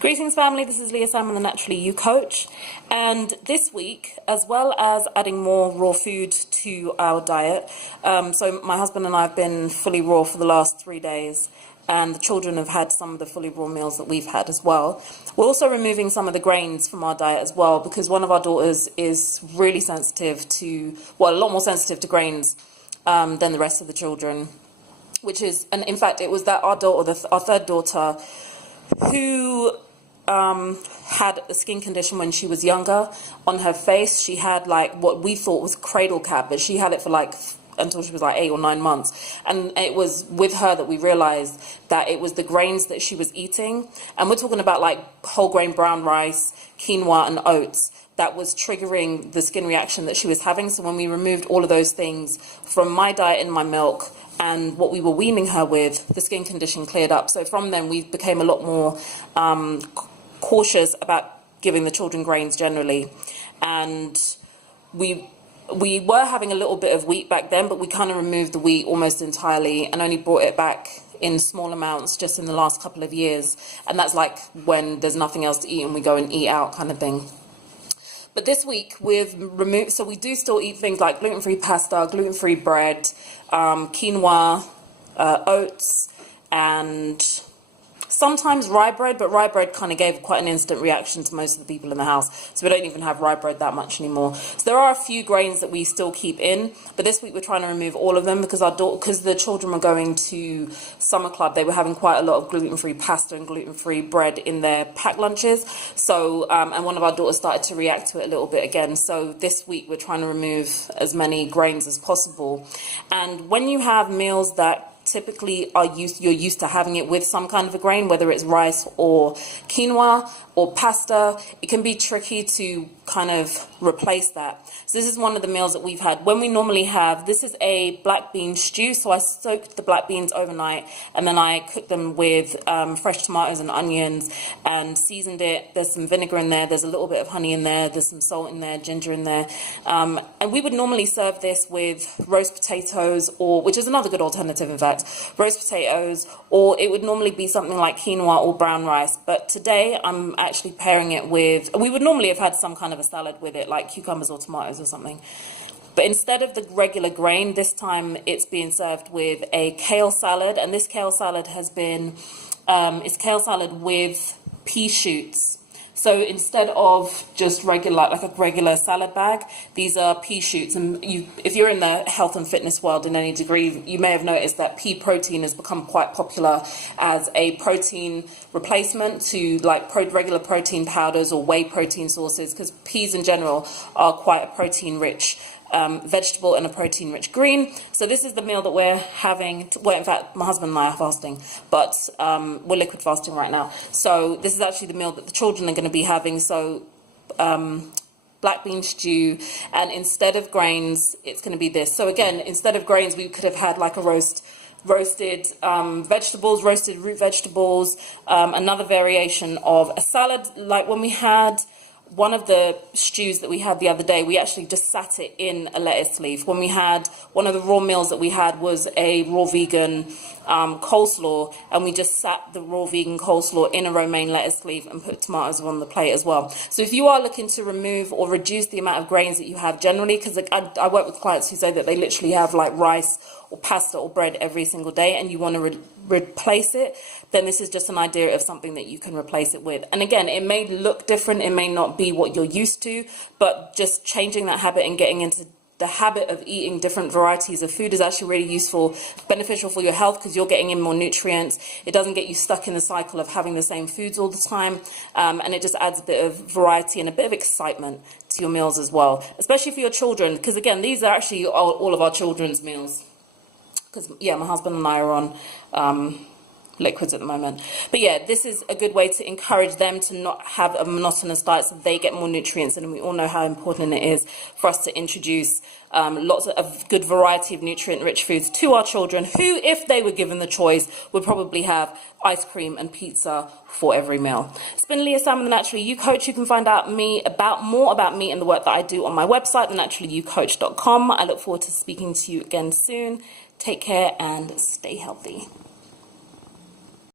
Greetings family, this is Leah, Salmon, the Naturally You Coach, and this week, as well as adding more raw food to our diet, so my husband and I have been fully raw for the last 3 days, and the children have had some of the fully raw meals that we've had as well. We're also removing some of the grains from our diet as well, because one of our daughters is really sensitive to, well, a lot more sensitive to grains than the rest of the children, which is, and in fact it was that our daughter, our third daughter, who had a skin condition when she was younger. On her face she had like what we thought was cradle cap, but she had it for like until she was like 8 or 9 months, and it was with her that we realized that it was the grains that she was eating, and we're talking about like whole grain brown rice, quinoa and oats, that was triggering the skin reaction that she was having. So when we removed all of those things from my diet and my milk and what we were weaning her with, the skin condition cleared up. So from then we became a lot more cautious about giving the children grains generally, and we were having a little bit of wheat back then, but we kind of removed the wheat almost entirely and only brought it back in small amounts just in the last couple of years, and that's like when there's nothing else to eat and we go and eat out kind of thing. But this week we've removed, so we do still eat things like gluten-free pasta, gluten-free bread, quinoa, oats, and sometimes rye bread, but rye bread kind of gave quite an instant reaction to most of the people in the house, so we don't even have rye bread that much anymore. So there are a few grains that we still keep in, but this week we're trying to remove all of them because because the children were going to summer club, they were having quite a lot of gluten-free pasta and gluten-free bread in their packed lunches. So and one of our daughters started to react to it a little bit again. So this week we're trying to remove as many grains as possible. And when you have meals that typically you're used to having it with some kind of a grain, whether it's rice or quinoa or pasta, it can be tricky to kind of replace that. So this is one of the meals that we've had. When we normally have, this is a black bean stew, so I soaked the black beans overnight and then I cooked them with fresh tomatoes and onions and seasoned it. There's some vinegar in there, there's a little bit of honey in there, there's some salt in there, ginger in there, and we would normally serve this with roast potatoes, or which is another good alternative in fact, roast potatoes, or it would normally be something like quinoa or brown rice. But today I'm actually pairing it with, we would normally have had some kind of a salad with it, like cucumbers or tomatoes or something, but instead of the regular grain, this time it's being served with a kale salad. And this kale salad has been it's kale salad with pea shoots. So instead of just regular, like a regular salad bag, these are pea shoots. And if you're in the health and fitness world in any degree, you may have noticed that pea protein has become quite popular as a protein replacement to like regular protein powders or whey protein sources, because peas in general are quite a protein-rich vegetable and a protein-rich green. So this is the meal that we're having. Well, in fact, my husband and I are fasting, but we're liquid fasting right now. So this is actually the meal that the children are going to be having. So black bean stew, and instead of grains, it's going to be this. So again, instead of grains, we could have had like a roasted vegetables, roasted root vegetables, another variation of a salad. Like when we had one of the stews that we had the other day, we actually just sat it in a lettuce leaf. When we had one of the raw meals that we had was a raw vegan coleslaw, and we just sat the raw vegan coleslaw in a romaine lettuce leaf and put tomatoes on the plate as well. So if you are looking to remove or reduce the amount of grains that you have generally, because I work with clients who say that they literally have like rice or pasta or bread every single day, and you want to replace it, then this is just an idea of something that you can replace it with. And again, it may look different, it may not be what you're used to, but just changing that habit and getting into the habit of eating different varieties of food is actually really useful, beneficial for your health, because you're getting in more nutrients. It doesn't get you stuck in the cycle of having the same foods all the time, and it just adds a bit of variety and a bit of excitement to your meals as well, especially for your children, because again, these are actually all of our children's meals. Because, yeah, my husband and I are on liquids at the moment. But, yeah, this is a good way to encourage them to not have a monotonous diet so they get more nutrients. And we all know how important it is for us to introduce lots of good variety of nutrient-rich foods to our children, who, if they were given the choice, would probably have ice cream and pizza for every meal. It's been Leah, Salmon, the Naturally You Coach. You can find out more about me and the work that I do on my website, thenaturallyyoucoach.com. I look forward to speaking to you again soon. Take care and stay healthy.